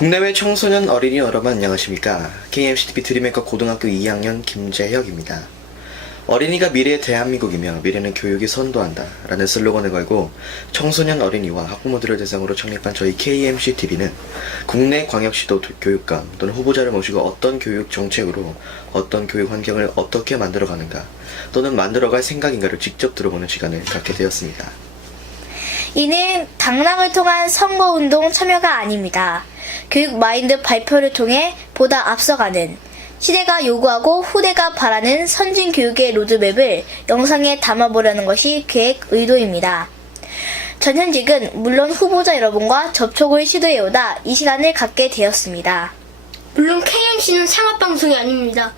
국내외 청소년 어린이 여러분 안녕하십니까. KMCTV 드림메이커 고등학교 2학년 김재혁입니다. 어린이가 미래의 대한민국이며 미래는 교육이 선도한다 라는 슬로건을 걸고 청소년 어린이와 학부모들을 대상으로 창립한 저희 KMCTV는 국내 광역시도 교육감 또는 후보자를 모시고 어떤 교육 정책으로 어떤 교육 환경을 어떻게 만들어가는가 또는 만들어갈 생각인가를 직접 들어보는 시간을 갖게 되었습니다. 이는 당락을 통한 선거운동 참여가 아닙니다. 교육 마인드 발표를 통해 보다 앞서가는 시대가 요구하고 후대가 바라는 선진 교육의 로드맵을 영상에 담아보려는 것이 계획 의도입니다. 전 현직은 물론 후보자 여러분과 접촉을 시도해오다 이 시간을 갖게 되었습니다. 물론 KMC는 상업방송이 아닙니다.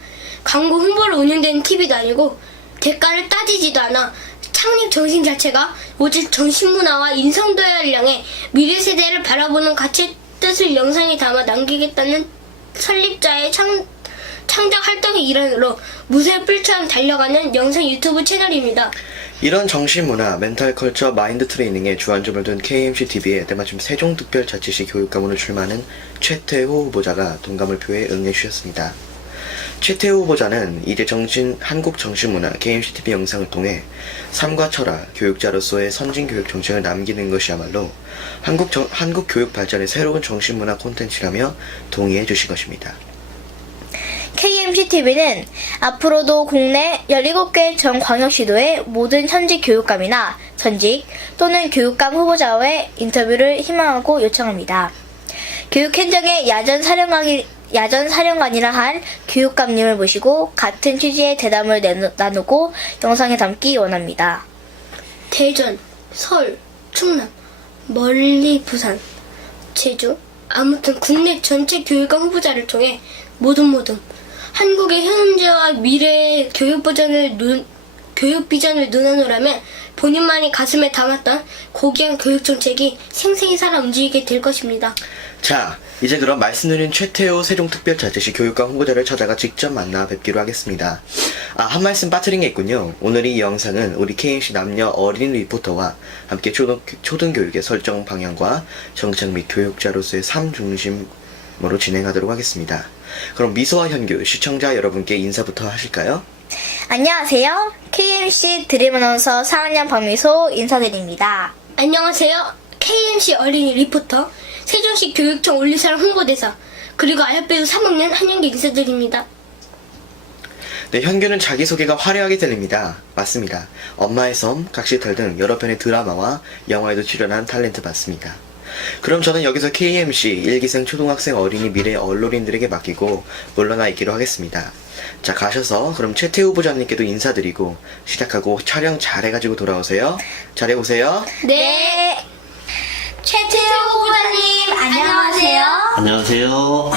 광고 홍보로 운영되는 TV도 아니고 대가를 따지지도 않아 창립 정신 자체가 오직 정신문화와 인성도야를 향해 미래 세대를 바라보는 가치의 뜻을 영상에 담아 남기겠다는 설립자의 창작 활동의 일환으로 무쇠 뿔처럼 달려가는 영상 유튜브 채널입니다. 이런 정신문화, 멘탈 컬처, 마인드 트레이닝에 주안점을 둔 KMCTV에 때마침 세종특별자치시 교육감으로 출마하는 최태호 후보자가 동감을 표해 응해주셨습니다. 최태호 후보자는 이제 한국정신문화 KMCTV 영상을 통해 삶과 철학, 교육자로서의 선진교육 정책을 남기는 것이야말로 한국 교육 발전의 새로운 정신문화 콘텐츠라며 동의해 주신 것입니다. KMCTV는 앞으로도 국내 17개 전 광역시도의 모든 현직 교육감이나 전직 또는 교육감 후보자와의 인터뷰를 희망하고 요청합니다. 교육 행정의 야전 사령관이라 할 교육감님을 모시고 같은 취지의 대담을 나누고 영상에 담기 원합니다. 대전, 서울, 충남, 멀리 부산, 제주, 아무튼 국내 전체 교육감 후보자를 통해 모든 한국의 현재와 미래의 교육 비전을 논하노라면 본인만이 가슴에 담았던 고귀한 교육 정책이 생생히 살아 움직이게 될 것입니다. 자, 이제 그럼 말씀드린 최태호 세종특별자치시 교육감 후보자를 찾아가 직접 만나 뵙기로 하겠습니다. 한 말씀 빠뜨린 게 있군요. 오늘 이 영상은 우리 KMC 남녀 어린 리포터와 함께 초등교육의 설정 방향과 정책 및 교육자로서의 삶 중심으로 진행하도록 하겠습니다. 그럼 미소와 현규 시청자 여러분께 인사부터 하실까요? 안녕하세요. KMC 드림 아나운서 4학년 박미소 인사드립니다. 안녕하세요. KMC 어린이 리포터 세종시 교육청 올리사랑 홍보대사 그리고 아역배우 3학년 한영기 인사드립니다. 네, 현규는 자기소개가 화려하게 들립니다. 맞습니다. 엄마의 섬, 각시탈 등 여러 편의 드라마와 영화에도 출연한 탤런트 맞습니다. 그럼 저는 여기서 KMC 일기생 초등학생 어린이 미래 언론인들에게 맡기고 물러나 있기로 하겠습니다. 자, 가셔서 그럼 최태호 후보자님께도 인사드리고 시작하고 촬영 잘해가지고 돌아오세요. 잘해오세요. 네. 최태호 후보자님 안녕하세요. 안녕하세요.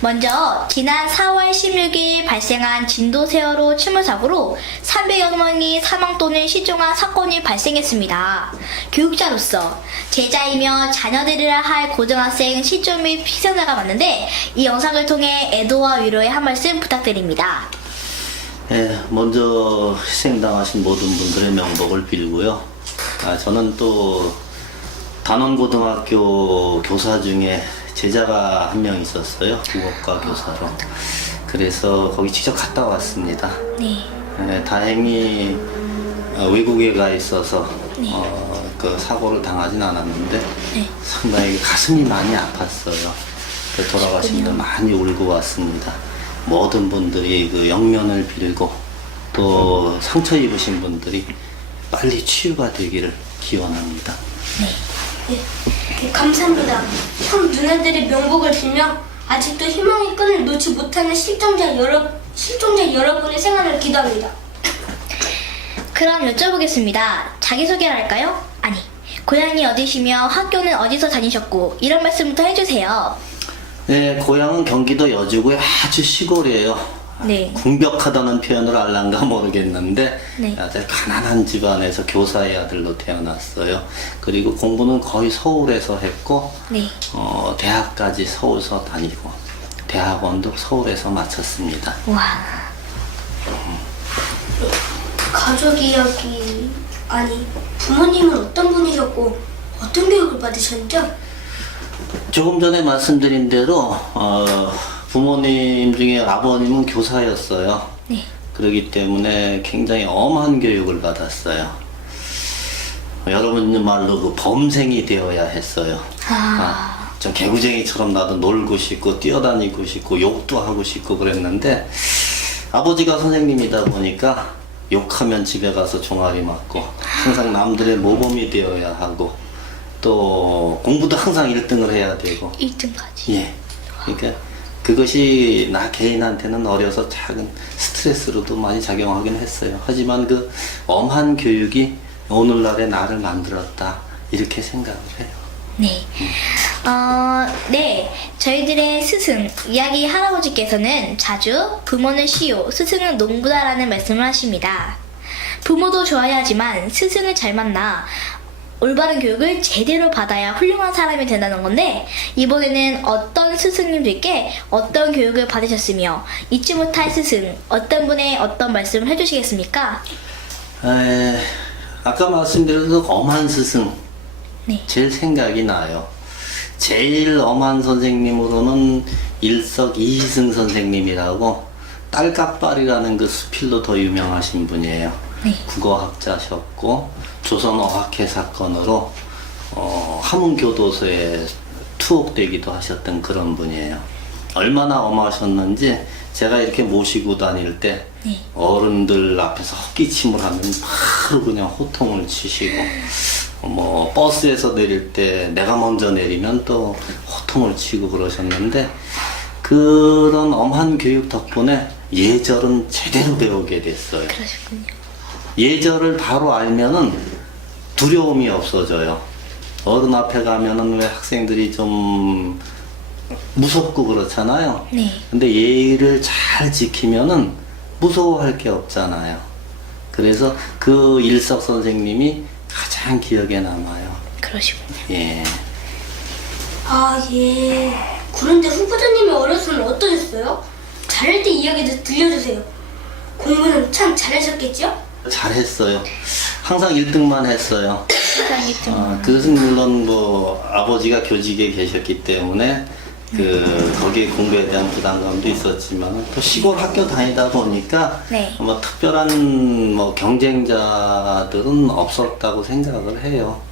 먼저 지난 4월 16일 발생한 진도 세월호 침몰 사고로 300여 명이 사망 또는 실종한 사건이 발생했습니다. 교육자로서 제자이며 자녀들이라 할 고등학생 실종 및 희생자가 많은데 이 영상을 통해 애도와 위로의 한 말씀 부탁드립니다. 먼저 희생당하신 모든 분들의 명복을 빌고요. 저는 또 단원고등학교 교사 중에 제자가 한 명 있었어요. 국어과 교사로. 그래서 거기 직접 갔다 왔습니다. 네. 다행히 외국에 가 있어서 네. 그 사고를 당하진 않았는데 네. 상당히 가슴이 많이 아팠어요. 돌아가신 분 많이 울고 왔습니다. 모든 분들이 그 영면을 빌고 또 상처 입으신 분들이 빨리 치유가 되기를 기원합니다. 네, 감사합니다. 형 누나들의 명복을 빌며 아직도 희망의 끈을 놓지 못하는 실종자 여러분의 생활을 기도합니다. 그럼 여쭤보겠습니다. 자기소개를 할까요? 아니, 고향이 어디시며 학교는 어디서 다니셨고 이런 말씀부터 해주세요. 네, 고향은 경기도 여주구의 아주 시골이에요. 네. 궁벽하다는 표현을 알란가 모르겠는데 네. 아주 가난한 집안에서 교사의 아들로 태어났어요. 그리고 공부는 거의 서울에서 했고 네. 대학까지 서울서 다니고 대학원도 서울에서 마쳤습니다. 와. 가족 이야기 부모님은 어떤 분이셨고 어떤 교육을 받으셨죠? 조금 전에 말씀드린 대로 부모님 중에 아버님은 교사였어요. 네. 그렇기 때문에 굉장히 엄한 교육을 받았어요. 여러분 말로 그 범생이 되어야 했어요. 좀 개구쟁이처럼 나도 놀고 싶고 뛰어다니고 싶고 욕도 하고 싶고 그랬는데 아버지가 선생님이다 보니까 욕하면 집에 가서 종아리 맞고 항상 남들의 모범이 되어야 하고 또 공부도 항상 1등을 해야 되고 1등까지. 예. 그러니까 그것이 나 개인한테는 어려서 작은 스트레스로도 많이 작용하긴 했어요. 하지만 그 엄한 교육이 오늘날의 나를 만들었다 이렇게 생각을 해요. 네. 네. 저희들의 스승, 이야기 할아버지께서는 자주 부모는 시요, 스승은 농부다라는 말씀을 하십니다. 부모도 좋아야 하지만 스승을 잘 만나 올바른 교육을 제대로 받아야 훌륭한 사람이 된다는 건데, 이번에는 어떤 스승님들께 어떤 교육을 받으셨으며 잊지 못할 스승, 어떤 분의 어떤 말씀을 해주시겠습니까? 아까 말씀드린 그 엄한 스승 네. 제일 생각이 나요. 제일 엄한 선생님으로는 일석이승 선생님이라고 딸깍발이라는 그 수필로 더 유명하신 분이에요. 네. 국어학자셨고 조선어학회 사건으로 함흥교도소에 투옥되기도 하셨던 그런 분이에요. 얼마나 엄하셨는지 제가 이렇게 모시고 다닐 때 네. 어른들 앞에서 헛기침을 하면 바로 그냥 호통을 치시고 뭐 버스에서 내릴 때 내가 먼저 내리면 또 호통을 치고 그러셨는데 그런 엄한 교육 덕분에 예절은 제대로 배우게 됐어요. 그러셨군요. 예절을 바로 알면은 두려움이 없어져요. 어른 앞에 가면은 왜 학생들이 좀 무섭고 그렇잖아요. 네. 근데 예의를 잘 지키면은 무서워할 게 없잖아요. 그래서 그 일석 선생님이 가장 기억에 남아요. 그러시군요. 예. 예. 그런데 후보자님이 어렸을 때 어떠셨어요? 잘할 때 이야기도 들려주세요. 공부는 참 잘하셨겠죠? 잘했어요. 항상 1등만 했어요. 세상에 좀. 그것은 물론 뭐 아버지가 교직에 계셨기 때문에 거기에 공부에 대한 부담감도 있었지만 또 시골 학교 다니다 보니까 네. 뭐 특별한 뭐 경쟁자들은 없었다고 생각을 해요.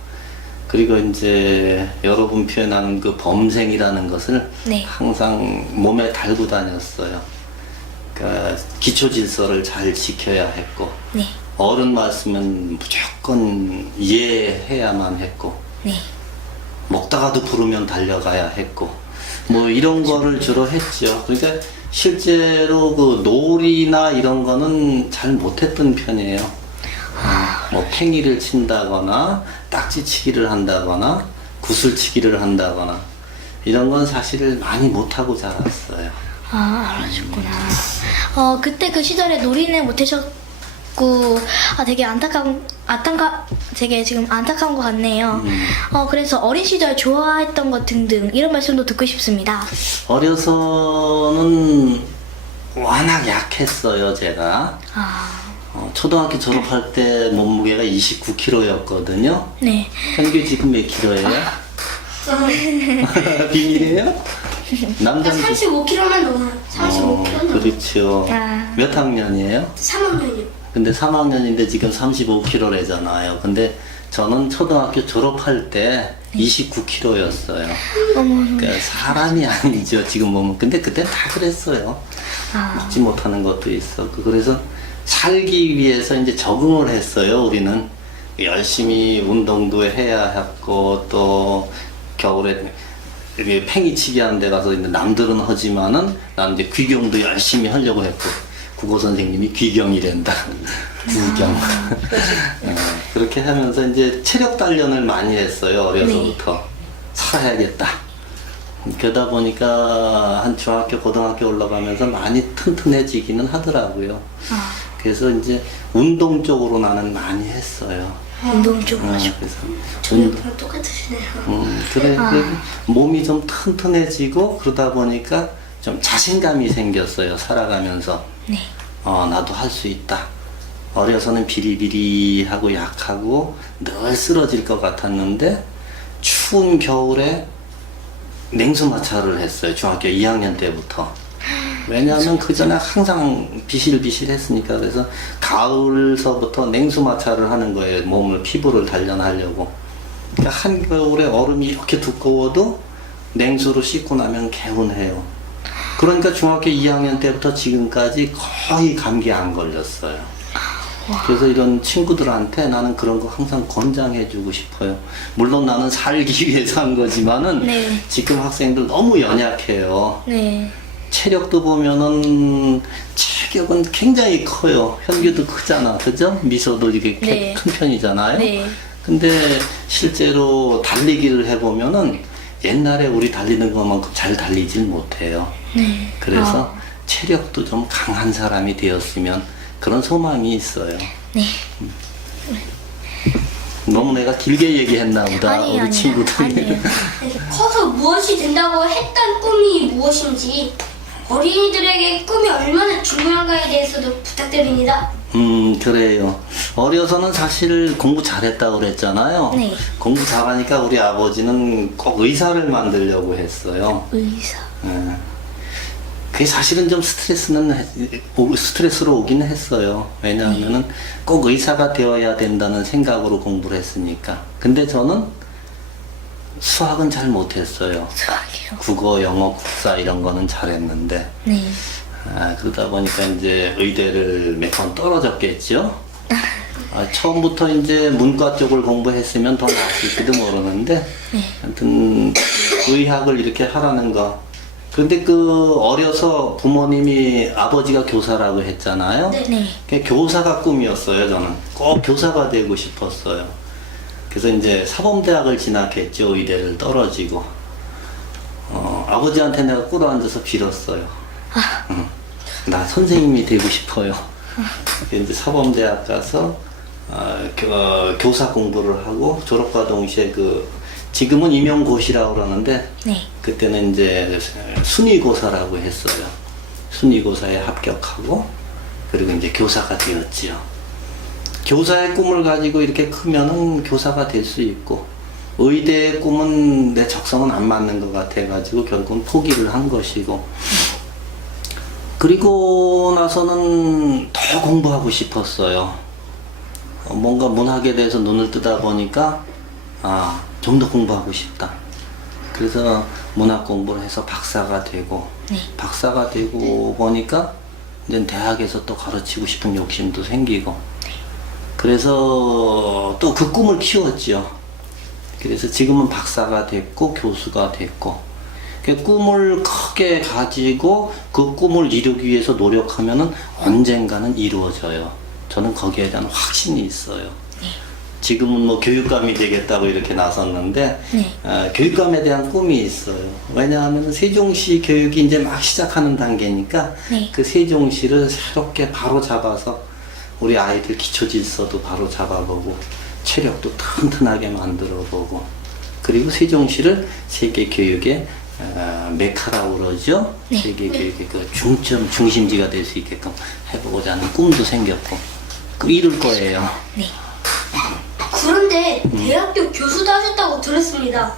그리고 이제 여러분 표현하는 그 범생이라는 것을 네. 항상 몸에 달고 다녔어요. 그러니까 기초 질서를 잘 지켜야 했고 네. 어른 말씀은 무조건 이해해야만 했고 네. 먹다가도 부르면 달려가야 했고 뭐 이런 거를 주로 했죠. 그러니까 실제로 그 놀이나 이런 거는 잘 못했던 편이에요. 뭐 팽이를 친다거나 딱지치기를 한다거나 구슬치기를 한다거나 이런 건 사실 많이 못하고 자랐어요. 알아셨구나. 그때 그 시절에 놀이는 못하셨고, 되게 되게 지금 안타까운 것 같네요. 그래서 어린 시절 좋아했던 것 등등, 이런 말씀도 듣고 싶습니다. 어려서는 워낙 약했어요, 제가. 초등학교 졸업할 때 몸무게가 29kg였거든요. 네. 현규 지금 몇 킬로예요? 비밀이에요? 남자는 35kg만 넘어요. 35kg 넘어요. 그렇죠. 몇 학년이에요? 3학년이요. 근데 3학년인데 지금 35kg래잖아요. 근데 저는 초등학교 졸업할 때 29kg였어요. 그러니까 사람이 아니죠, 지금 보면. 근데 그때 다 그랬어요. 먹지 못하는 것도 있었고. 그래서 살기 위해서 이제 적응을 했어요, 우리는. 열심히 운동도 해야 했고, 또 겨울에 이렇게 팽이치기 하는 데 가서 이제 남들은 하지만은 나는 이제 귀경도 열심히 하려고 했고, 국어 선생님이 귀경이란다. 구경. 그렇게 하면서 이제 체력 단련을 많이 했어요, 어려서부터. 살아야겠다. 그러다 보니까 한 중학교, 고등학교 올라가면서 많이 튼튼해지기는 하더라고요. 그래서 이제 운동 쪽으로 나는 많이 했어요. 운동 쪽으로 하시고. 그래서 저는 똑같으시네요. 그래 몸이 좀 튼튼해지고 그러다 보니까 좀 자신감이 생겼어요, 살아가면서. 네. 나도 할 수 있다. 어려서는 비리비리하고 약하고 늘 쓰러질 것 같았는데 추운 겨울에 냉수 마찰을 했어요. 중학교 2학년 때부터. 왜냐하면 그 전에 항상 비실비실했으니까. 그래서 가을서부터 냉수 마찰을 하는 거예요. 몸을 피부를 단련하려고. 그러니까 한겨울에 얼음이 이렇게 두꺼워도 냉수로 씻고 나면 개운해요. 그러니까 중학교 2학년 때부터 지금까지 거의 감기 안 걸렸어요. 그래서 이런 친구들한테 나는 그런 거 항상 권장해주고 싶어요. 물론 나는 살기 위해서 한 거지만은 네. 지금 학생들 너무 연약해요. 네. 체력도 보면은 체격은 굉장히 커요. 현규도 크잖아, 그죠? 미소도 이렇게 네. 큰 편이잖아요. 네. 근데 실제로 달리기를 해보면은 옛날에 우리 달리는 것만큼 잘 달리질 못해요. 네. 그래서 체력도 좀 강한 사람이 되었으면 그런 소망이 있어요. 네. 너무 내가 길게 얘기했나 보다, 아니에요, 우리 아니에요. 친구들이. 아니에요. 커서 무엇이 된다고 했던 꿈이 무엇인지 어린이들에게 꿈이 얼마나 중요한가에 대해서도 부탁드립니다. 그래요. 어려서는 사실 공부 잘했다고 그랬잖아요. 네. 공부 잘하니까 우리 아버지는 꼭 의사를 만들려고 했어요. 의사. 예. 그게 사실은 좀 스트레스로 오긴 했어요. 왜냐하면은 꼭 의사가 되어야 된다는 생각으로 공부를 했으니까. 근데 저는 수학은 잘 못했어요. 수학이요. 국어, 영어, 국사 이런 거는 잘했는데. 네. 그러다 보니까 이제 의대를 몇 번 떨어졌겠죠. 처음부터 이제 문과 쪽을 공부했으면 더 나았을지도 모르는데, 하여튼 의학을 이렇게 하라는 거. 근데 그 어려서 부모님이 아버지가 교사라고 했잖아요. 네. 그 교사가 꿈이었어요. 저는 꼭 교사가 되고 싶었어요. 그래서 이제 사범대학을 진학했죠. 의대를 떨어지고. 아버지한테 내가 꿇어앉아서 빌었어요. 나 선생님이 되고 싶어요. 이제 사범대학 가서 교사 공부를 하고 졸업과 동시에 지금은 임용고시라고 그러는데 네. 그때는 이제 순위고사라고 했어요. 순위고사에 합격하고 그리고 이제 교사가 되었지요. 교사의 꿈을 가지고 이렇게 크면은 교사가 될 수 있고 의대의 꿈은 내 적성은 안 맞는 것 같아가지고 결국은 포기를 한 것이고 그리고 나서는 더 공부하고 싶었어요. 뭔가 문학에 대해서 눈을 뜨다 보니까 좀 더 공부하고 싶다. 그래서 문학 공부를 해서 박사가 되고 박사가 되고 보니까 이제 대학에서 또 가르치고 싶은 욕심도 생기고 그래서 또 그 꿈을 키웠죠. 그래서 지금은 박사가 됐고 교수가 됐고 그 꿈을 크게 가지고 그 꿈을 이루기 위해서 노력하면은 언젠가는 이루어져요. 저는 거기에 대한 확신이 있어요. 지금은 뭐 교육감이 되겠다고 이렇게 나섰는데 교육감에 대한 꿈이 있어요. 왜냐하면 세종시 교육이 이제 막 시작하는 단계니까 그 세종시를 새롭게 바로 잡아서 우리 아이들 기초 질서도 바로 잡아보고 체력도 튼튼하게 만들어보고 그리고 세종시를 세계 교육의 메카라고 그러죠. 세계 교육의 그 중심지가 될 수 있게끔 해보고자 하는 꿈도 생겼고 이룰 거예요. 네. 그런데 대학교 교수도 하셨다고 들었습니다.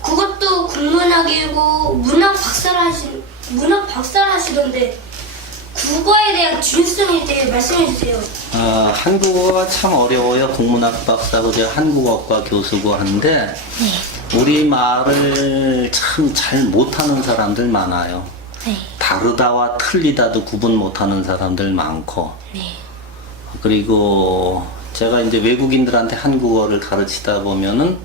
그것도 국문학이고 문학 박사를 하시던데 국어에 대한 중요성에 대해 말씀해 주세요. 한국어가 참 어려워요. 국문학 박사고 제가 한국어과 교수고 하는데 우리 말을 참 잘 못하는 사람들 많아요. 다르다와 틀리다도 구분 못하는 사람들 많고 그리고 제가 이제 외국인들한테 한국어를 가르치다 보면은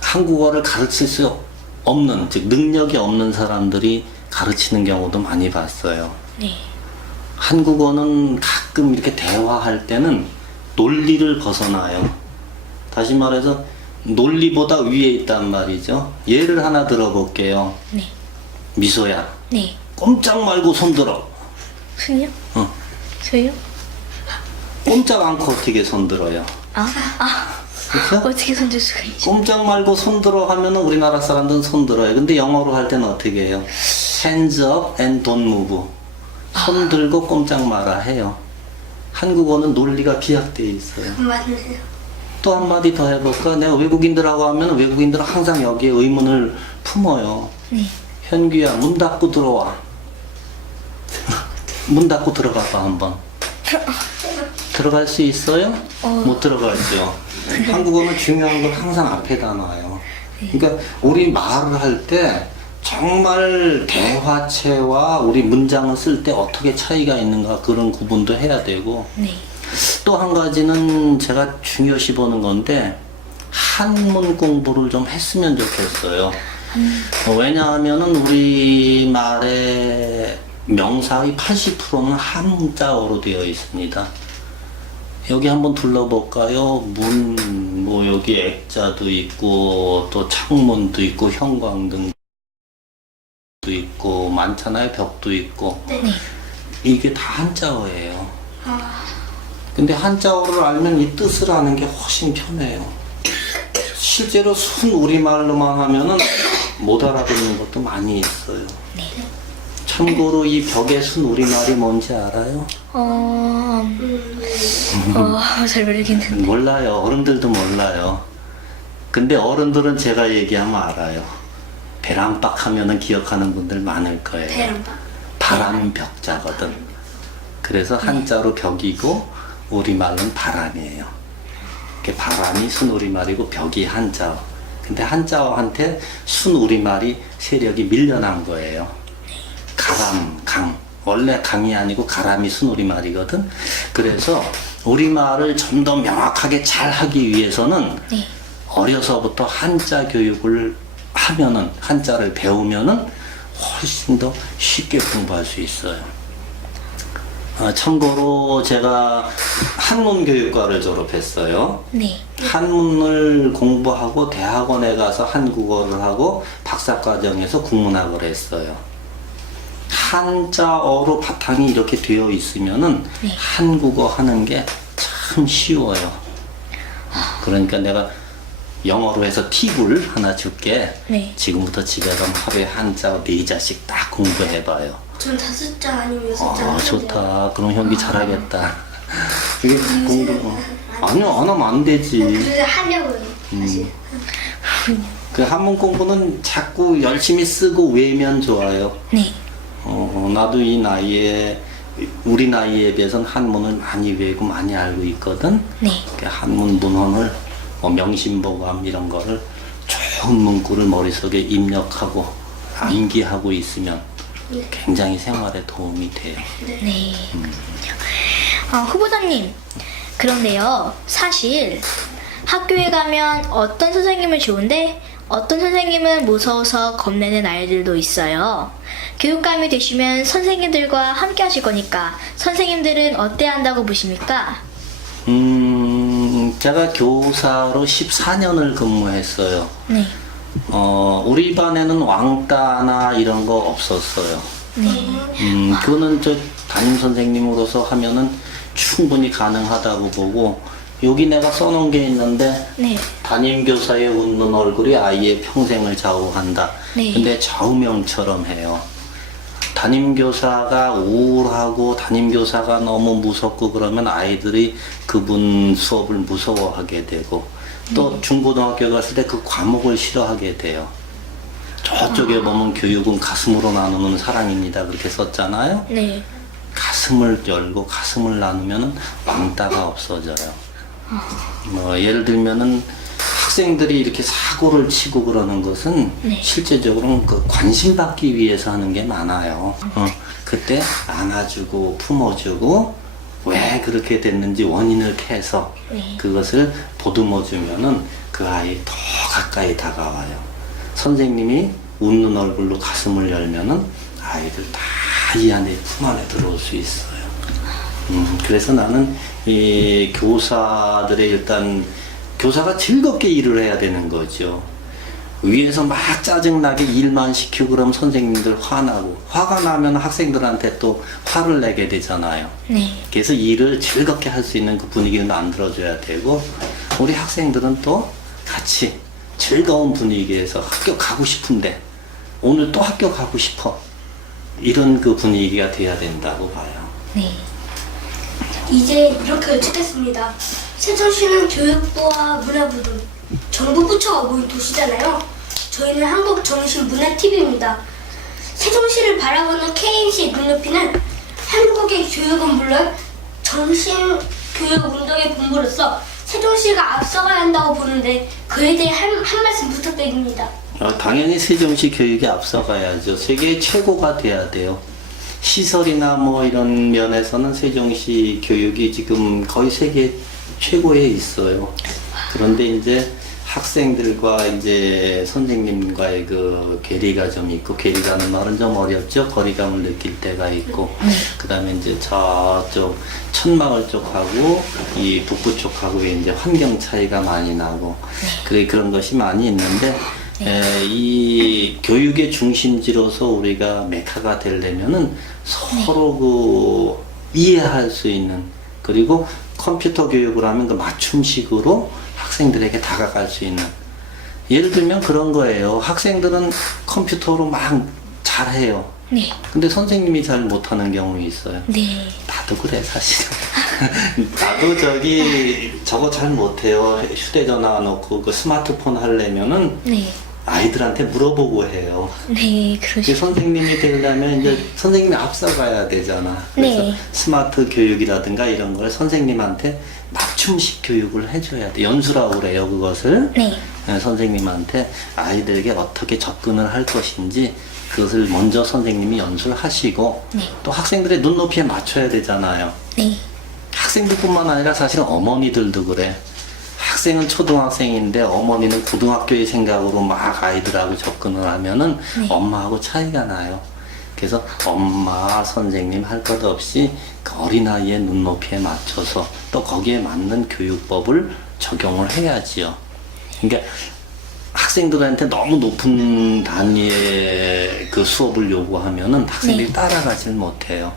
한국어를 가르칠 수 없는 즉 능력이 없는 사람들이 가르치는 경우도 많이 봤어요. 한국어는 가끔 이렇게 대화할 때는 논리를 벗어나요. 다시 말해서 논리보다 위에 있단 말이죠. 예를 하나 들어볼게요. 미소야. 꼼짝 말고 손 들어. 손요? 저요? 꼼짝 않고 어떻게 손 들어요? 그렇죠? 어떻게 손들 수가 있죠? 꼼짝 말고 손 들어 하면은 우리나라 사람들은 손 들어요. 근데 영어로 할 때는 어떻게 해요? Hands up and don't move. 손 들고 꼼짝 마라 해요. 한국어는 논리가 비약되어 있어요. 맞네요. 또 한마디 더 해볼까? 내가 외국인들하고 하면 외국인들은 항상 여기에 의문을 품어요. 네. 현규야, 문 닫고 들어와. 문 닫고 들어가봐, 한번. 들어갈 수 있어요? 못 들어가죠. 한국어는 중요한 건 항상 앞에다 놔요. 그러니까 우리 말을 할 때 정말 대화체와 우리 문장을 쓸 때 어떻게 차이가 있는가 그런 구분도 해야 되고, 네. 또 한 가지는 제가 중요시 보는 건데 한문 공부를 좀 했으면 좋겠어요. 왜냐하면은 우리 말의 명사의 80%는 한자어로 되어 있습니다. 여기 한번 둘러볼까요? 문, 뭐 여기 액자도 있고 또 창문도 있고 형광등도 있고 많잖아요. 벽도 있고. 네. 이게 다 한자어예요. 근데 한자어를 알면 이 뜻을 아는 게 훨씬 편해요. 실제로 순 우리말로만 하면은 못 알아듣는 것도 많이 있어요. 참고로 이 벽의 순 우리말이 뭔지 알아요? 잘 모르겠는데. 몰라요. 어른들도 몰라요. 근데 어른들은 제가 얘기하면 알아요. 배랑박 하면은 기억하는 분들 많을 거예요. 배랑박. 바람벽자거든. 그래서 한자로 벽이고 우리말은 바람이에요. 이게 바람이 순우리말이고 벽이 한자어. 근데 한자어한테 순우리말이 세력이 밀려난 거예요. 가람, 강. 원래 강이 아니고 가람이 순우리말이거든. 그래서 우리말을 좀 더 명확하게 잘 하기 위해서는 네. 어려서부터 한자 교육을 하면은, 한자를 배우면은 훨씬 더 쉽게 공부할 수 있어요. 참고로 제가 한문교육과를 졸업했어요. 네. 한문을 공부하고 대학원에 가서 한국어를 하고 박사과정에서 국문학을 했어요. 한자어로 바탕이 이렇게 되어 있으면은 네. 한국어 하는 게 참 쉬워요. 그러니까 내가 영어로 해서 팁을 하나 줄게. 네. 지금부터 집에 가면 하루에 한자어 4자씩 딱 공부해봐요. 전 5자 아니면 6자. 좋다. 그럼 현기 잘하겠다. 이게 공부, 아니요, 안 하면 안 되지. 그래서 하려고요, 사실. 그 한문 공부는 자꾸 열심히 쓰고 외면 좋아요. 네. 나도 이 나이에, 우리 나이에 비해서는 한문을 많이 외우고 많이 알고 있거든. 네. 그 한문 문헌을, 명심보감 이런 거를 좋은 문구를 머릿속에 입력하고 암기하고 있으면 굉장히 생활에 도움이 돼요. 네. 후보자님, 그런데요, 사실 학교에 가면 어떤 선생님은 좋은데 어떤 선생님은 무서워서 겁내는 아이들도 있어요. 교육감이 되시면 선생님들과 함께 하실 거니까 선생님들은 어때야 한다고 보십니까? 제가 교사로 14년을 근무했어요. 네. 우리 반에는 왕따나 이런 거 없었어요. 네. 그거는 저 담임 선생님으로서 하면은 충분히 가능하다고 보고, 여기 내가 써놓은 게 있는데, 네. 담임 교사의 웃는 얼굴이 아이의 평생을 좌우한다. 네. 근데 좌우명처럼 해요. 담임 교사가 우울하고 담임 교사가 너무 무섭고 그러면 아이들이 그분 수업을 무서워하게 되고, 또 중고등학교 갔을 때 그 과목을 싫어하게 돼요. 저쪽에 보면 교육은 가슴으로 나누는 사랑입니다. 그렇게 썼잖아요. 네. 가슴을 열고 가슴을 나누면 왕따가 없어져요. 예를 들면은 학생들이 이렇게 사고를 치고 그러는 것은 네. 실제적으로는 그 관심받기 위해서 하는 게 많아요. 그때 안아주고 품어주고 왜 그렇게 됐는지 원인을 캐서 네. 그것을 보듬어주면은 그 아이 더 가까이 다가와요. 선생님이 웃는 얼굴로 가슴을 열면은 아이들 다 이 안에 품 안에 들어올 수 있어요. 그래서 나는 이 교사들의 일단 교사가 즐겁게 일을 해야 되는 거죠. 위에서 막 짜증나게 일만 시키고 그러면 선생님들 화나고, 화가 나면 학생들한테 또 화를 내게 되잖아요. 네. 그래서 일을 즐겁게 할 수 있는 그 분위기를 만들어줘야 되고, 우리 학생들은 또 같이 즐거운 분위기에서 학교 가고 싶은데 오늘 또 학교 가고 싶어, 이런 그 분위기가 돼야 된다고 봐요. 네. 이제 이렇게 여쭙겠습니다. 세종시는 교육부와 문화부 등 정부 부처가 모인 도시잖아요. 저희는 한국정신문화TV입니다. 세종시를 바라보는 KMC의 눈높이는 한국의 교육은 물론 정신교육운동의 본부로서 세종시가 앞서가야 한다고 보는데 그에 대해 한 말씀 부탁드립니다. 당연히 세종시 교육이 앞서가야죠. 세계 최고가 돼야 돼요. 시설이나 뭐 이런 면에서는 세종시 교육이 지금 거의 세계 최고에 있어요. 그런데 이제 학생들과 이제 선생님과의 그 괴리가 좀 있고, 괴리라는 말은 좀 어렵죠. 거리감을 느낄 때가 있고, 그 다음에 이제 저쪽 천마을 쪽하고 이 북부 쪽하고 이제 환경 차이가 많이 나고, 그런 것이 많이 있는데, 이 교육의 중심지로서 우리가 메카가 되려면은 서로 그 이해할 수 있는, 그리고 컴퓨터 교육을 하면 그 맞춤식으로 학생들에게 다가갈 수 있는, 예를 들면 그런 거예요. 학생들은 컴퓨터로 막 잘해요. 네. 근데 선생님이 잘 못하는 경우 있어요. 네. 나도 그래 사실은. 나도 저거 잘 못해요. 휴대전화 놓고 그 스마트폰 하려면은 네. 아이들한테 물어보고 해요. 네, 그 그러시죠. 선생님이 되려면 이제 선생님이 앞서가야 되잖아. 그래서 네. 스마트 교육이라든가 이런 걸 선생님한테 맞춤식 교육을 해줘야 돼. 연수라고 그래요, 그것을. 네. 선생님한테 아이들에게 어떻게 접근을 할 것인지 그것을 먼저 선생님이 연수를 하시고, 네. 또 학생들의 눈높이에 맞춰야 되잖아요. 네. 학생들뿐만 아니라 사실은 어머니들도 그래. 학생은 초등학생인데 어머니는 고등학교의 생각으로 막 아이들하고 접근을 하면은 네. 엄마하고 차이가 나요. 그래서 엄마, 선생님 할 것 없이 그 어린아이의 눈높이에 맞춰서 또 거기에 맞는 교육법을 적용을 해야지요. 그러니까 학생들한테 너무 높은 단위의 그 수업을 요구하면은 학생들이 네. 따라가질 못해요.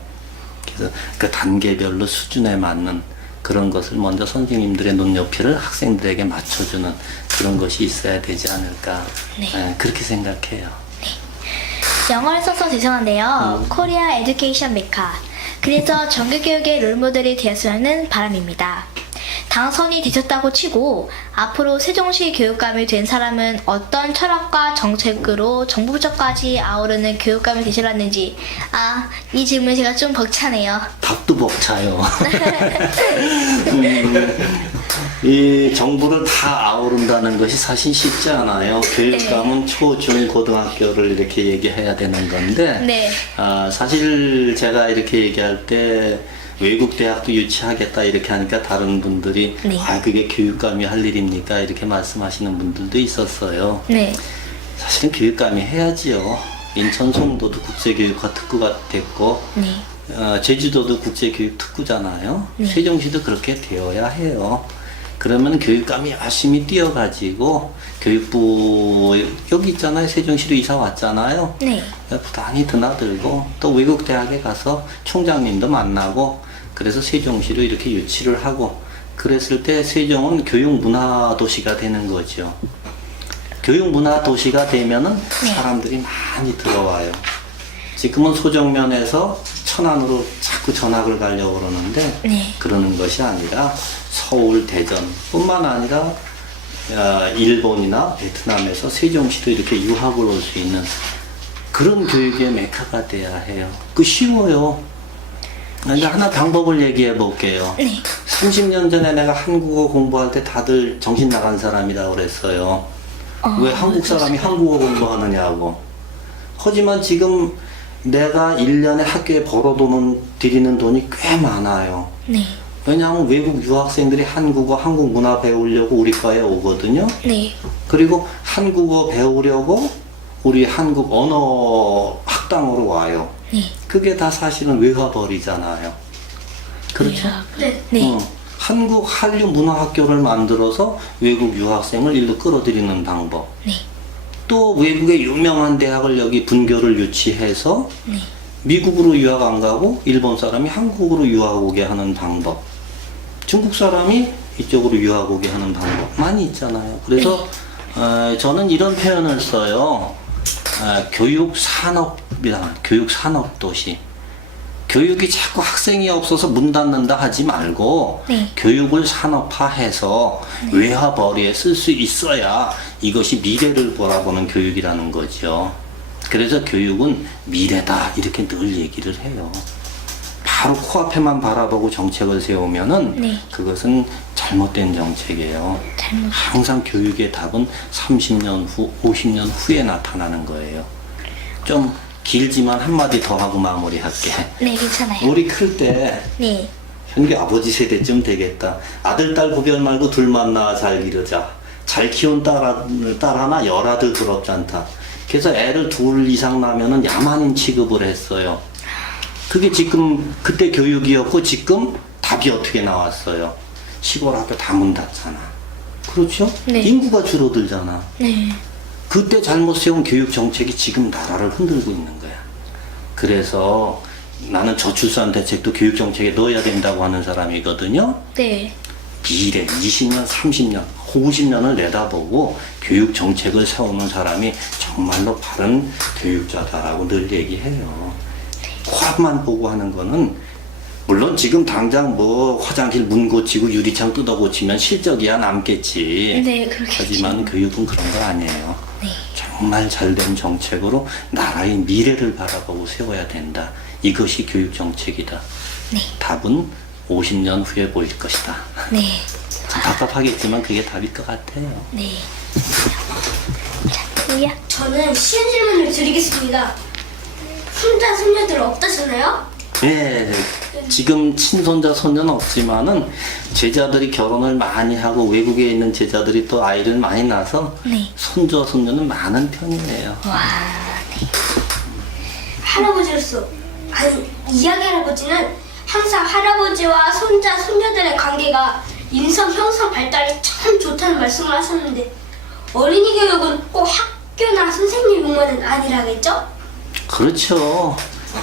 그래서 그 단계별로 수준에 맞는 그런 것을 먼저 선생님들의 눈높이를 학생들에게 맞춰주는 그런 것이 있어야 되지 않을까. 네. 그렇게 생각해요. 영어를 써서 죄송한데요. 코리아 에듀케이션 메카. 그래서 정규교육의 롤모델이 되었으면 하는 바람입니다. 당선이 되셨다고 치고 앞으로 세종시 교육감이 된 사람은 어떤 철학과 정책으로 정부 부처까지 아우르는 교육감이 되시려는지, 이 질문 제가 좀 벅차네요. 답도 벅차요. 이 정부를 다 아우른다는 것이 사실 쉽지 않아요. 교육감은 초, 중, 고등학교를 이렇게 얘기해야 되는 건데, 네. 사실 제가 이렇게 얘기할 때 외국 대학도 유치하겠다 이렇게 하니까 다른 분들이 네. 그게 교육감이 할 일입니까? 이렇게 말씀하시는 분들도 있었어요. 네. 사실은 교육감이 해야지요. 인천 송도도 국제교육과 특구가 됐고, 네. 제주도도 국제교육 특구잖아요. 네. 세종시도 그렇게 되어야 해요. 그러면 교육감이 열심히 뛰어가지고 교육부 여기 있잖아요. 세종시로 이사 왔잖아요. 네. 부단히 드나들고 또 외국 대학에 가서 총장님도 만나고, 그래서 세종시로 이렇게 유치를 하고, 그랬을 때 세종은 교육문화도시가 되는 거죠. 교육문화도시가 되면은 사람들이 많이 들어와요. 지금은 소정면에서 천안으로 자꾸 전학을 가려고 그러는데, 네. 그러는 것이 아니라 서울, 대전 뿐만 아니라 일본이나 베트남에서 세종시도 이렇게 유학을 올 수 있는 그런 교육의 메카가 돼야 해요. 쉬워요. 그러니까 하나 방법을 얘기해 볼게요. 네. 30년 전에 내가 한국어 공부할 때 다들 정신 나간 사람이라고 그랬어요. 왜 한국 사람이 한국어 공부하느냐고. 하지만 지금 내가 1년에 학교에 들이는 돈이 꽤 많아요. 네. 왜냐하면 외국 유학생들이 한국어, 한국 문화 배우려고 우리 과에 오거든요. 네. 그리고 한국어 배우려고 우리 한국 언어 학당으로 와요. 네. 그게 다 사실은 외화벌이잖아요. 그렇죠? 네. 네. 한국 한류 문화학교를 만들어서 외국 유학생을 일로 끌어들이는 방법. 네. 또 외국의 유명한 대학을 여기 분교를 유치해서 네. 미국으로 유학 안 가고 일본 사람이 한국으로 유학 오게 하는 방법, 중국 사람이 이쪽으로 유학 오게 하는 방법 많이 있잖아요. 그래서 저는 이런 표현을 써요. 교육산업이다. 교육산업도시. 교육이 자꾸 학생이 없어서 문 닫는다 하지 말고 네. 교육을 산업화해서 외화벌이에 쓸 수 있어야 이것이 미래를 바라보는 교육이라는 거죠. 그래서 교육은 미래다 이렇게 늘 얘기를 해요. 바로 코앞에만 바라보고 정책을 세우면은 네. 그것은 잘못된 정책이에요. 잘못. 항상 교육의 답은 30년 후, 50년 후에 나타나는 거예요. 좀 길지만 한마디 더 하고 마무리할게. 네, 괜찮아요. 우리 클 때 네. 현재 아버지 세대쯤 되겠다. 아들, 딸 구별 말고 둘만 낳아 잘 기르자. 잘 키운 딸 하나 열아들 부럽지 않다. 그래서 애를 둘 이상 낳으면은 야만인 취급을 했어요. 그게 지금 그때 교육이었고 지금 답이 어떻게 나왔어요? 시골 학교 다 문 닫잖아. 그렇죠? 네. 인구가 줄어들잖아. 네. 그때 잘못 세운 교육 정책이 지금 나라를 흔들고 있는 거야. 그래서 나는 저출산 대책도 교육 정책에 넣어야 된다고 하는 사람이거든요. 네. 미래 20년, 30년, 50년을 내다보고 교육 정책을 세우는 사람이 정말로 바른 교육자다라고 늘 얘기해요. 코앞만 보고 하는 거는 물론 지금 당장 뭐 화장실 문 고치고 유리창 뜯어 고치면 실적이야 남겠지. 네, 그렇겠죠. 하지만 교육은 그런 거 아니에요. 네. 정말 잘된 정책으로 나라의 미래를 바라보고 세워야 된다. 이것이 교육 정책이다. 네. 답은 50년 후에 보일 것이다. 네. 좀 답답하겠지만 그게 답일 것 같아요. 네. 자, 뭐야? 저는 쉬운 질문을 드리겠습니다. 손자, 손녀들 어떠시나요? 네, 지금 친손자, 손녀는 없지만은 제자들이 결혼을 많이 하고 외국에 있는 제자들이 또 아이를 많이 낳아서 네. 손자, 손녀는 많은 편이에요. 와, 네. 할아버지로서, 아니, 이야기 할아버지는 항상 할아버지와 손자, 손녀들의 관계가 인성 형성 발달이 참 좋다는 말씀을 하셨는데 어린이 교육은 꼭 학교나 선생님만은 아니라겠죠? 그렇죠.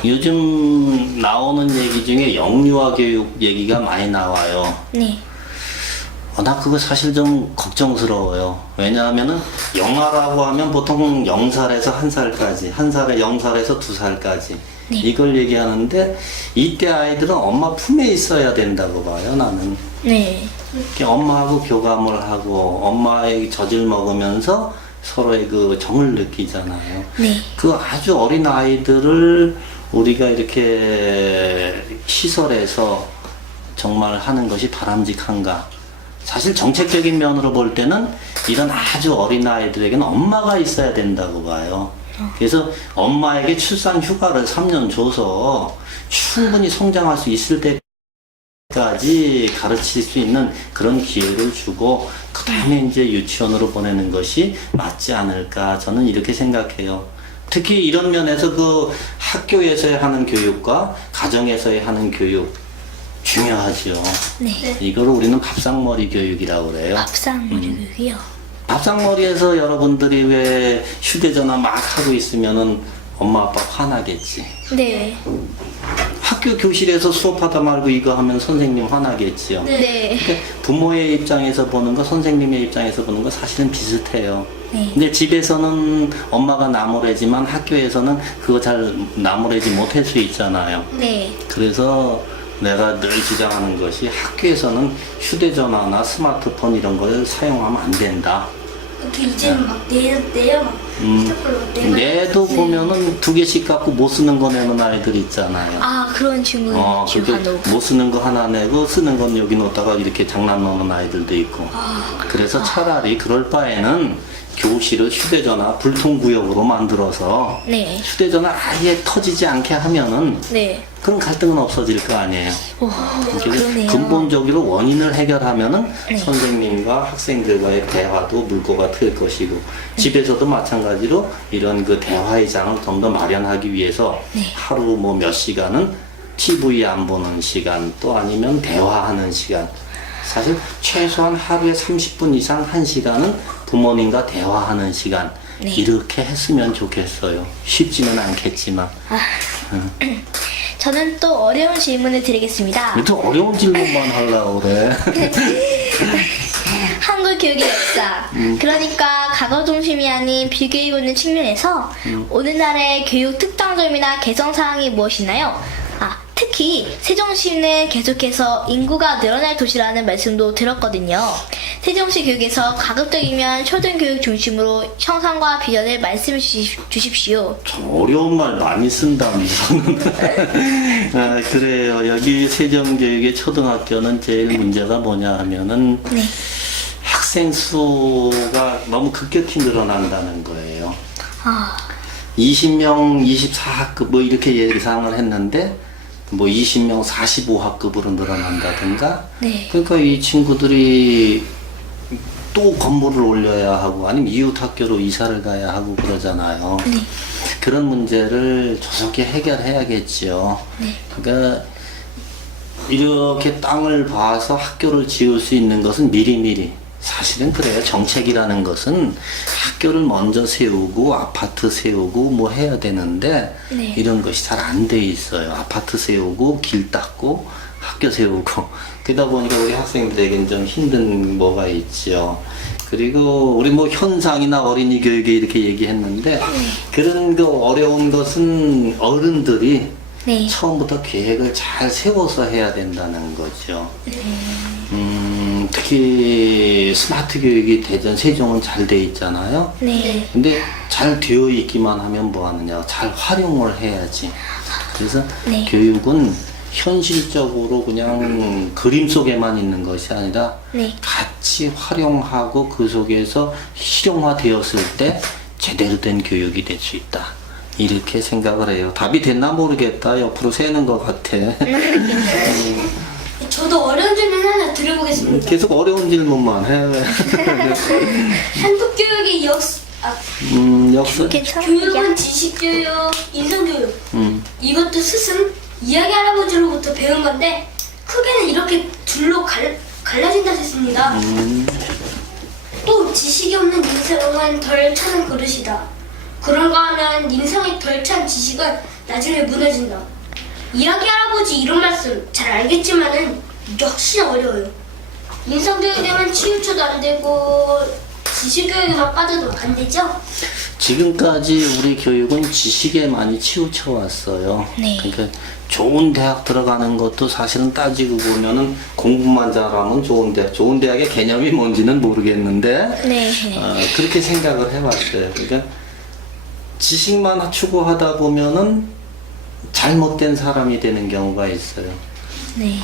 요즘 나오는 얘기 중에 영유아 교육 얘기가 많이 나와요. 네. 나 그거 사실 좀 걱정스러워요. 왜냐하면은 영아라고 하면 보통 0살에서 1살까지, 1살에 0살에서 2살까지 네. 이걸 얘기하는데 이때 아이들은 엄마 품에 있어야 된다고 봐요. 나는 네. 이렇게 엄마하고 교감을 하고 엄마의 젖을 먹으면서 서로의 그 정을 느끼잖아요. 네. 그 아주 어린 아이들을 우리가 이렇게 시설에서 정말 하는 것이 바람직한가? 사실 정책적인 면으로 볼 때는 이런 아주 어린 아이들에게는 엄마가 있어야 된다고 봐요. 그래서 엄마에게 출산 휴가를 3년 줘서 충분히 성장할 수 있을 때까지 가르칠 수 있는 그런 기회를 주고 그 다음에 이제 유치원으로 보내는 것이 맞지 않을까 저는 이렇게 생각해요. 특히 이런 면에서 그 학교에서의 하는 교육과 가정에서의 하는 교육 중요하죠. 네. 이걸 우리는 밥상머리 교육이라고 그래요. 밥상머리 교육이요. 밥상머리에서 여러분들이 왜 휴대전화 막 하고 있으면은 엄마 아빠 화나겠지. 네. 학교 교실에서 수업하다 말고 이거 하면 선생님 화나겠지요. 네. 그러니까 부모의 입장에서 보는 거, 선생님의 입장에서 보는 거 사실은 비슷해요. 네. 근데 집에서는 엄마가 나무래지만 학교에서는 그거 잘 나무래지 못할 수 있잖아요. 네. 그래서 내가 늘 주장하는 것이 학교에서는 휴대전화나 스마트폰 이런 걸 사용하면 안 된다. 또 이제는 막 내요 막 휴대폰으로 내도 보면은 2개씩 갖고 못 쓰는 거 내는 아이들 있잖아요. 아, 그런 친구 지금 그렇게 간혹. 못 쓰는 거 하나 내고 쓰는 건 여기 놓다가 이렇게 장난 놓는 아이들도 있고. 그래서 차라리 그럴 바에는 교실을 휴대전화 불통구역으로 만들어서 네. 휴대전화 아예 터지지 않게 하면은 네. 그럼 갈등은 없어질 거 아니에요. 오, 그래서 그러네요. 근본적으로 원인을 해결하면은 네. 선생님과 학생들과의 대화도 물꼬가 틀 것이고 집에서도 마찬가지로 이런 그 대화의 장을 좀 더 마련하기 위해서 네. 하루 뭐 몇 시간은 TV 안 보는 시간 또 아니면 대화하는 시간 사실 최소한 하루에 30분 이상 1시간은 부모님과 대화하는 시간 네. 이렇게 했으면 좋겠어요. 쉽지는 않겠지만 저는 또 어려운 질문을 드리겠습니다. 왜 또 어려운 질문만 하려고 그래? 한국 교육의 역사. 그러니까 과거 중심이 아닌 비교해 보는 측면에서 오늘날의 교육 특장점이나 개선 사항이 무엇이나요? 아, 특히 세종시는 계속해서 인구가 늘어날 도시라는 말씀도 들었거든요. 세종시 교육에서 가급적이면 초등교육 중심으로 형상과 비전을 말씀해 주십시오. 참 어려운 말 많이 쓴다면서는. 아, 그래요. 여기 세종교육의 초등학교는 제일 문제가 뭐냐 하면은 네. 학생 수가 너무 급격히 늘어난다는 거예요. 아, 20명 24학급 뭐 이렇게 예상을 했는데 뭐 20명 45학급으로 늘어난다든가. 네. 그러니까 이 친구들이 또 건물을 올려야 하고 아니면 이웃 학교로 이사를 가야 하고 그러잖아요. 네. 그런 문제를 조속히 해결해야겠죠. 네. 그러니까 이렇게 땅을 봐서 학교를 지을 수 있는 것은 미리미리 사실은 그래요. 정책이라는 것은 학교를 먼저 세우고 아파트 세우고 뭐 해야 되는데 네. 이런 것이 잘 안 돼 있어요. 아파트 세우고 길 닦고 학교 세우고 그러다 보니까 우리 학생들에게는 좀 힘든 뭐가 있죠. 그리고 우리 뭐 현상이나 어린이 교육에 이렇게 얘기했는데 그런 거 어려운 것은 어른들이 네. 처음부터 계획을 잘 세워서 해야 된다는 거죠. 특히 스마트 교육이 대전 세종은 잘 돼 있잖아요. 네. 근데 잘 되어 있기만 하면 뭐 하느냐? 잘 활용을 해야지. 그래서 네. 교육은 현실적으로 그냥 그림 속에만 있는 것이 아니라 네. 같이 활용하고 그 속에서 실용화되었을 때 제대로 된 교육이 될 수 있다. 이렇게 생각을 해요. 답이 됐나 모르겠다. 옆으로 새는 것 같아. 저도 어려운 질문 하나 드려보겠습니다. 계속 어려운 질문만 해. 한국 교육의 역사. 괜찮습니다. 교육은 지식교육, 인성교육. 이것도 스승, 이야기 할아버지로부터 배운 건데 크게는 이렇게 둘로 갈라진다 했습니다. 또 지식이 없는 인성은 덜 차는 그릇이다. 그런가 하면 인성이 덜 찬 지식은 나중에 무너진다. 이야기 할아버지 이런 말씀 잘 알겠지만은 역시나 어려워요. 인성교육에만 치우쳐도 안 되고 지식교육에만 빠져도 안 되죠? 지금까지 우리 교육은 지식에 많이 치우쳐 왔어요. 네. 그러니까 좋은 대학 들어가는 것도 사실은 따지고 보면은 공부만 잘하면 좋은 대학의 개념이 뭔지는 모르겠는데 네. 그렇게 생각을 해왔어요. 그러니까 지식만 추구하다 보면은 잘못된 사람이 되는 경우가 있어요. 네.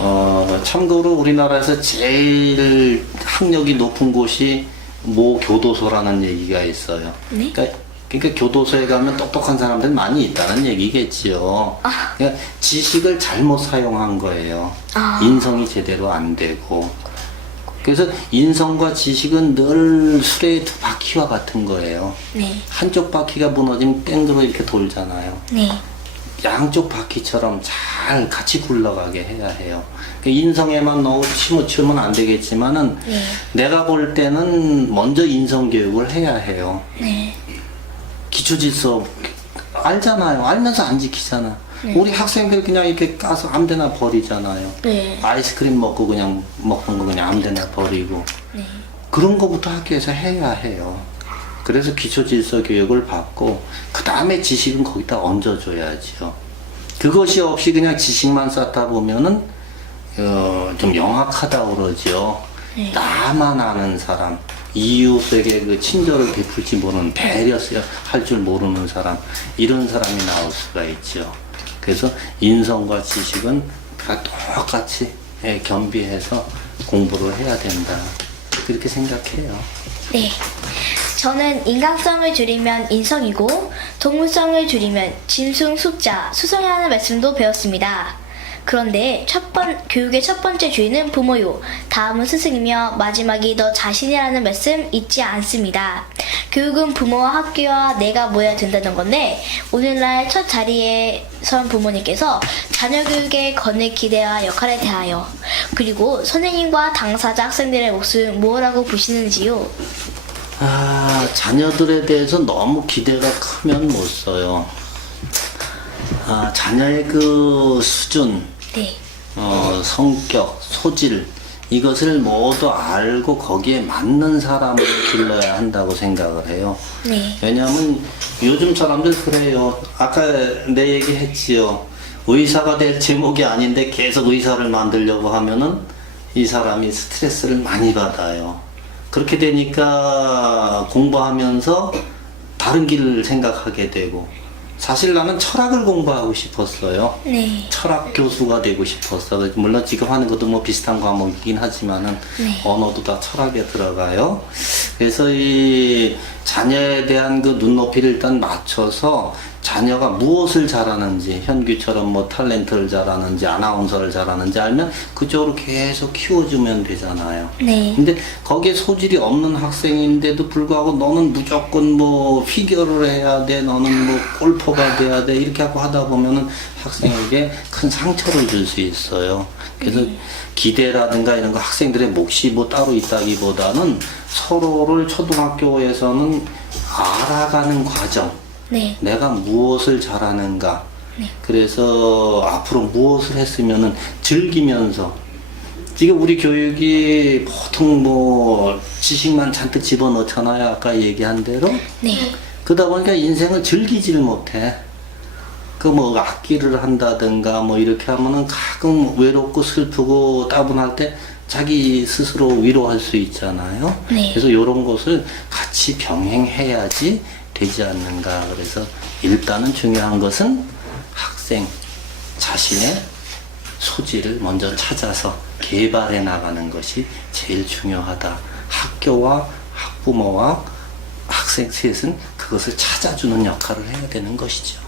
참고로 우리나라에서 제일 학력이 높은 곳이 모 교도소라는 얘기가 있어요. 네? 그러니까 교도소에 가면 똑똑한 사람들 많이 있다는 얘기겠지요. 그러니까 지식을 잘못 사용한 거예요. 인성이 제대로 안 되고. 그래서 인성과 지식은 늘 수레의 두 바퀴와 같은 거예요. 네. 한쪽 바퀴가 무너지면 땡그로 이렇게 돌잖아요. 네. 양쪽 바퀴처럼 잘 같이 굴러가게 해야 해요. 인성에만 너무 치우치면 안 되겠지만은 네. 내가 볼 때는 먼저 인성 교육을 해야 해요. 네. 기초질서 알잖아요. 알면서 안 지키잖아. 우리 학생들 그냥 이렇게 까서 아무데나 버리잖아요. 네. 아이스크림 먹고 그냥 먹는 거 그냥 아무데나 버리고. 네. 그런 거부터 학교에서 해야 해요. 그래서 기초질서 교육을 받고 그 다음에 지식은 거기다 얹어줘야죠. 그것이 없이 그냥 지식만 쌓다 보면은 좀 영악하다고 그러죠. 네. 나만 아는 사람, 이웃에게 그 친절을 베풀지 모르는 배려를 할 줄 모르는 사람, 이런 사람이 나올 수가 있죠. 그래서 인성과 지식은 다 똑같이 겸비해서 공부를 해야 된다. 그렇게 생각해요. 네. 저는 인간성을 줄이면 인성이고 동물성을 줄이면 짐승, 숫자, 수성이라는 말씀도 배웠습니다. 그런데 교육의 첫 번째 주인은 부모요. 다음은 스승이며 마지막이 너 자신이라는 말씀 잊지 않습니다. 교육은 부모와 학교와 내가 모여야 된다는 건데 오늘날 첫 자리에 선 부모님께서 자녀 교육의 건을 기대와 역할에 대하여 그리고 선생님과 당사자 학생들의 몫을 무엇라고 보시는지요? 자녀들에 대해서 너무 기대가 크면 못 써요. 자녀의 그 수준, 네. 성격, 소질, 이것을 모두 알고 거기에 맞는 사람을 길러야 한다고 생각을 해요. 네. 왜냐하면 요즘 사람들 그래요. 아까 내 얘기 했지요. 의사가 될 제목이 아닌데 계속 의사를 만들려고 하면은 이 사람이 스트레스를 많이 받아요. 그렇게 되니까 공부하면서 다른 길을 생각하게 되고, 사실 나는 철학을 공부하고 싶었어요. 네. 철학 교수가 되고 싶었어. 물론 지금 하는 것도 뭐 비슷한 과목이긴 하지만은 네. 언어도 다 철학에 들어가요. 그래서 이 자녀에 대한 그 눈높이를 일단 맞춰서 자녀가 무엇을 잘하는지, 현규처럼 뭐 탤런트를 잘하는지 아나운서를 잘하는지 알면 그쪽으로 계속 키워주면 되잖아요. 네. 근데 거기에 소질이 없는 학생인데도 불구하고 너는 무조건 뭐 피겨를 해야 돼, 너는 뭐 골퍼가 돼야 돼, 이렇게 하고 하다 보면은 학생에게 큰 상처를 줄 수 있어요. 그래서 기대라든가 이런 거 학생들의 몫이 뭐 따로 있다기보다는 서로를 초등학교에서는 알아가는 과정, 네. 내가 무엇을 잘하는가, 그래서 앞으로 무엇을 했으면은 즐기면서, 지금 우리 교육이 보통 뭐 지식만 잔뜩 집어넣잖아요. 아까 얘기한 대로. 네. 그러다 보니까 인생을 즐기지를 못해. 그 뭐 악기를 한다든가 뭐 이렇게 하면은 가끔 외롭고 슬프고 따분할 때 자기 스스로 위로할 수 있잖아요. 네. 그래서 이런 것을 같이 병행해야지 되지 않는가. 그래서 일단은 중요한 것은 학생 자신의 소질을 먼저 찾아서 개발해 나가는 것이 제일 중요하다. 학교와 학부모와 학생 셋은 그것을 찾아주는 역할을 해야 되는 것이죠.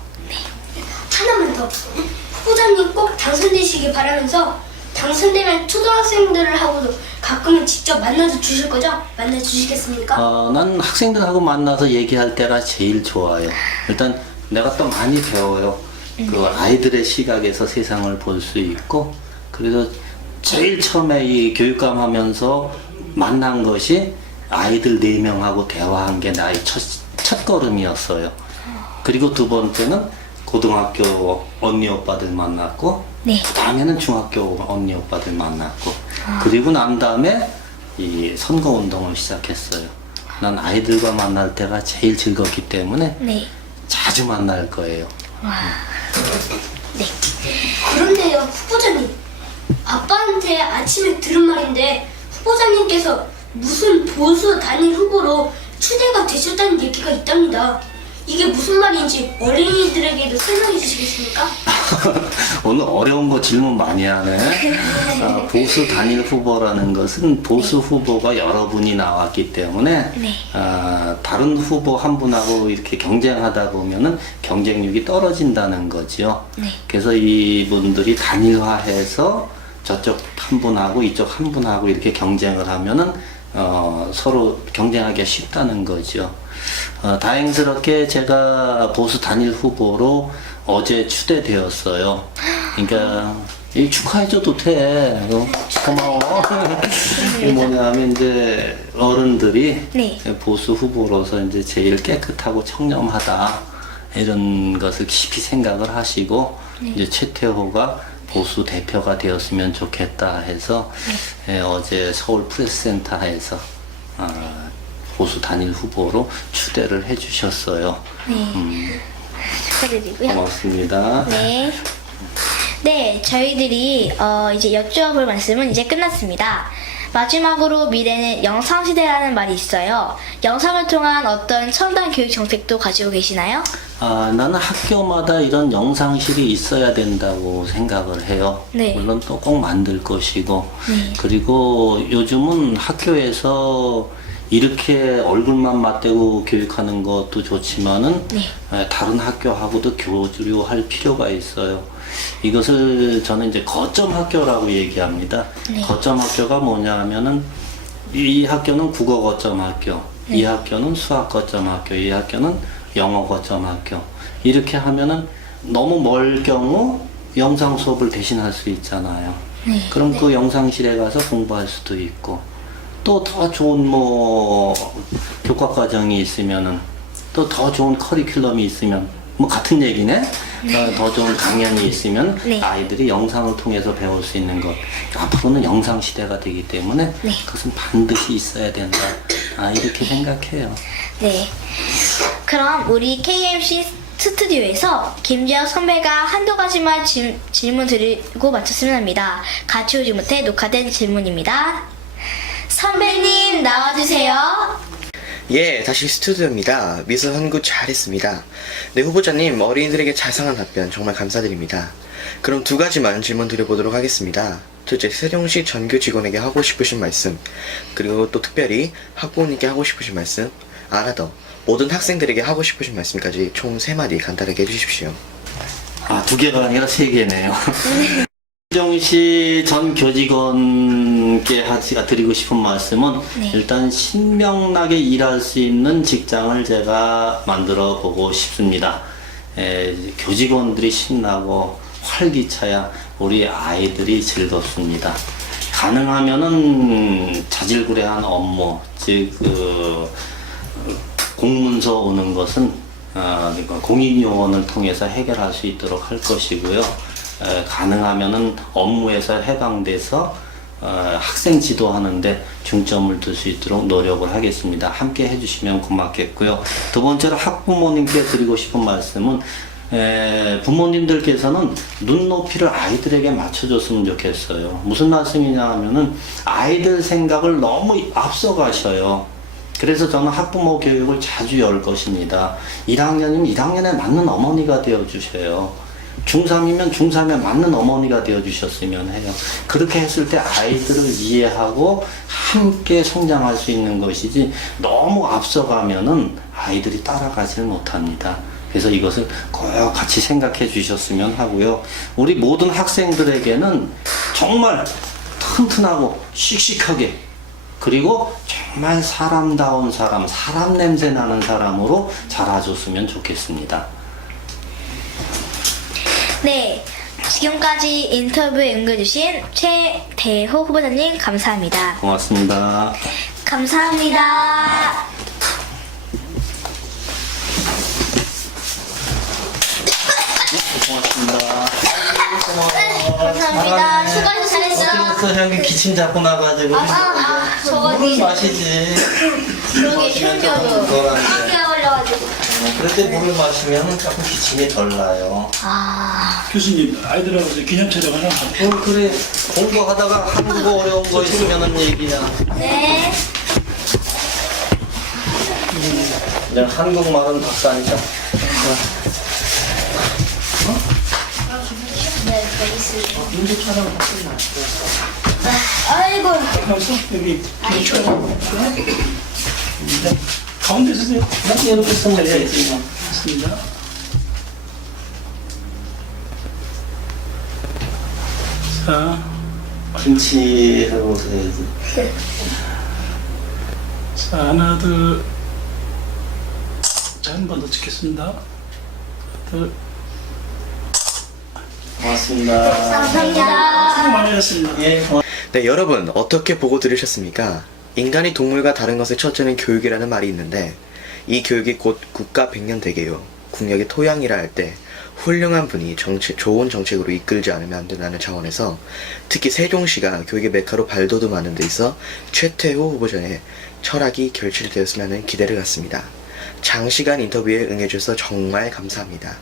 하나만 더. 후보자님 꼭 당선되시길 바라면서 당선되면 초등학생들을 하고도 가끔은 직접 만나서 주실 거죠? 만나 주시겠습니까? 난 학생들하고 만나서 얘기할 때가 제일 좋아요. 일단 내가 또 많이 배워요. 그 아이들의 시각에서 세상을 볼 수 있고, 그래서 제일 처음에 이 교육감 하면서 만난 것이 아이들 4명하고 대화한 게 나의 첫 걸음이었어요. 그리고 두 번째는 고등학교 언니 오빠들 만났고, 네. 그 다음에는 중학교 언니 오빠들 만났고, 그리고 난 다음에 이 선거 운동을 시작했어요. 난 아이들과 만날 때가 제일 즐겁기 때문에 네. 자주 만날 거예요. 네. 그런데요, 후보자님. 아빠한테 아침에 들은 말인데 후보자님께서 무슨 보수 단일 후보로 추대가 되셨다는 얘기가 있답니다. 이게 무슨 말인지 어린이들에게도 설명해 주시겠습니까? 오늘 어려운 거 질문 많이 하네. 보수 단일 후보라는 것은 보수 후보가 여러 분이 나왔기 때문에 네. 다른 후보 한 분하고 이렇게 경쟁하다 보면은 경쟁력이 떨어진다는 거죠. 네. 그래서 이분들이 단일화해서 저쪽 한 분하고 이쪽 한 분하고 이렇게 경쟁을 하면은 서로 경쟁하기가 쉽다는 거죠. 다행스럽게 제가 보수 단일 후보로 어제 추대되었어요. 그러니까 축하해줘도 돼. 고마워. 이게 뭐냐면 이제 어른들이 네. 보수 후보로서 이제 제일 깨끗하고 청렴하다 이런 것을 깊이 생각을 하시고 이제 최태호가 보수 대표가 되었으면 좋겠다 해서 어제 서울 프레스센터에서 보수 단일 후보로 추대를 해주셨어요. 네. 축하드리고요. 고맙습니다. 네. 네, 저희들이 이제 여쭈어볼 말씀은 이제 끝났습니다. 마지막으로 미래는 영상시대라는 말이 있어요. 영상을 통한 어떤 첨단 교육 정책도 가지고 계시나요? 나는 학교마다 이런 영상실이 있어야 된다고 생각을 해요. 네. 물론 또 꼭 만들 것이고. 네. 그리고 요즘은 학교에서 이렇게 얼굴만 맞대고 교육하는 것도 좋지만은 다른 학교하고도 교류할 필요가 있어요. 이것을 저는 이제 거점 학교라고 얘기합니다. 네. 거점 학교가 뭐냐 하면은 이 학교는 국어 거점 학교, 이 학교는 수학 거점 학교, 이 학교는 영어 거점 학교. 이렇게 하면은 너무 멀 경우 영상 수업을 대신할 수 있잖아요. 그럼 그 영상실에 가서 공부할 수도 있고, 또 더 좋은 뭐 교과 과정이 있으면은, 또 더 좋은 커리큘럼이 있으면, 뭐 같은 얘기네. 더 좋은 강연이 있으면 네. 아이들이 영상을 통해서 배울 수 있는 것. 앞으로는 영상 시대가 되기 때문에 그것은 반드시 있어야 된다. 이렇게 생각해요. 네. 그럼 우리 KMC 스튜디오에서 김재혁 선배가 한두 가지만 질문 드리고 마쳤으면 합니다. 같이 오지 못해 녹화된 질문입니다. 선배님 나와주세요. 예, 다시 스튜디오입니다. 미서 선구 잘했습니다. 네, 후보자님 어린이들에게 자상한 답변 정말 감사드립니다. 그럼 두 가지만 질문 드려보도록 하겠습니다. 첫째, 세종시 전교 직원에게 하고 싶으신 말씀, 그리고 또 특별히 학부모님께 하고 싶으신 말씀, 아나더 모든 학생들에게 하고 싶으신 말씀까지 총 3마디 간단하게 해주십시오. 아, 2개가 아니라 3개네요. 세종시 전 교직원께 드리고 싶은 말씀은 네. 일단 신명나게 일할 수 있는 직장을 제가 만들어 보고 싶습니다. 교직원들이 신나고 활기차야 우리 아이들이 즐겁습니다. 가능하면은 자질구레한 업무, 즉 공문서 오는 것은 공익요원을 통해서 해결할 수 있도록 할 것이고요. 가능하면은 업무에서 해당돼서 학생 지도하는데 중점을 둘 수 있도록 노력을 하겠습니다. 함께 해주시면 고맙겠고요. 두 번째로 학부모님께 드리고 싶은 말씀은 부모님들께서는 눈높이를 아이들에게 맞춰줬으면 좋겠어요. 무슨 말씀이냐 하면은 아이들 생각을 너무 앞서가셔요. 그래서 저는 학부모 교육을 자주 열 것입니다. 1학년이면 1학년에 맞는 어머니가 되어주셔요. 중3이면 중3에 맞는 어머니가 되어주셨으면 해요. 그렇게 했을 때 아이들을 이해하고 함께 성장할 수 있는 것이지 너무 앞서가면은 아이들이 따라가지를 못합니다. 그래서 이것을 꼭 같이 생각해 주셨으면 하고요. 우리 모든 학생들에게는 정말 튼튼하고 씩씩하게, 그리고 정말 사람다운 사람, 사람 냄새 나는 사람으로 자라줬으면 좋겠습니다. 네, 지금까지 인터뷰에 응해주신 최대호 후보자님 감사합니다. 고맙습니다. 감사합니다. 고맙습니다. 감사합니다. 수고하셨어요. 그래서 형이 기침 잡고 나가지고 물을 마시지. 그러게 힘겨워. 감기가 걸려가지고. 그럴 때 물을 마시면 조금 기침이 덜 나요. 교수님, 아이들하고 이제 기념 촬영 하나 하고. 그래, 공부하다가 한국어 어려운 거 있으면은 얘기야. 네. 그냥 한국말은 덕사니까. 네, 여기 있습니다. 문제 촬영 끝났고. 아이고. 벌써 여기 기념 촬영. 네. 가운데 서세요. 이렇게 쓰면 되지. 맞습니다. 자, 김치 해보세요. 자, 하나, 둘. 자, 한 번 더 찍겠습니다. 둘. 고맙습니다. 감사합니다. 수고 많으셨습니다. 예, 네, 여러분 어떻게 보고 들으셨습니까? 인간이 동물과 다른 것의 첫째는 교육이라는 말이 있는데 이 교육이 곧 국가 백년 대계요. 국력의 토양이라 할 때 훌륭한 분이 좋은 정책으로 이끌지 않으면 안 된다는 차원에서 특히 세종시가 교육의 메카로 발돋움하는 데 있어 최태호 후보자의 철학이 결실되었으면 하는 기대를 갖습니다. 장시간 인터뷰에 응해주셔서 정말 감사합니다.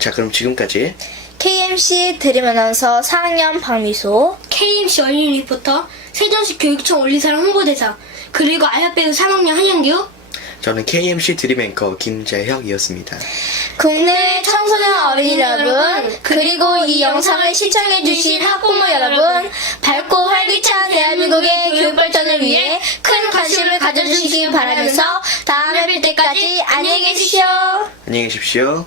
자, 그럼 지금까지 KMC 드림 아나운서 4학년 박미소, KMC 어린이 리포터, 세종시 교육청 올리사랑 홍보대사, 그리고 아야배우 3학년 한영규. 저는 KMC 드림 앵커 김재혁이었습니다. 국내 청소년 어린이 여러분, 그리고 이 영상을 시청해주신 학부모 여러분, 밝고 활기찬 대한민국의 교육 발전을 위해 큰 관심을 가져주시기 바라면서 다음에 뵐 때까지 안녕히 계십시오. 안녕히 계십시오.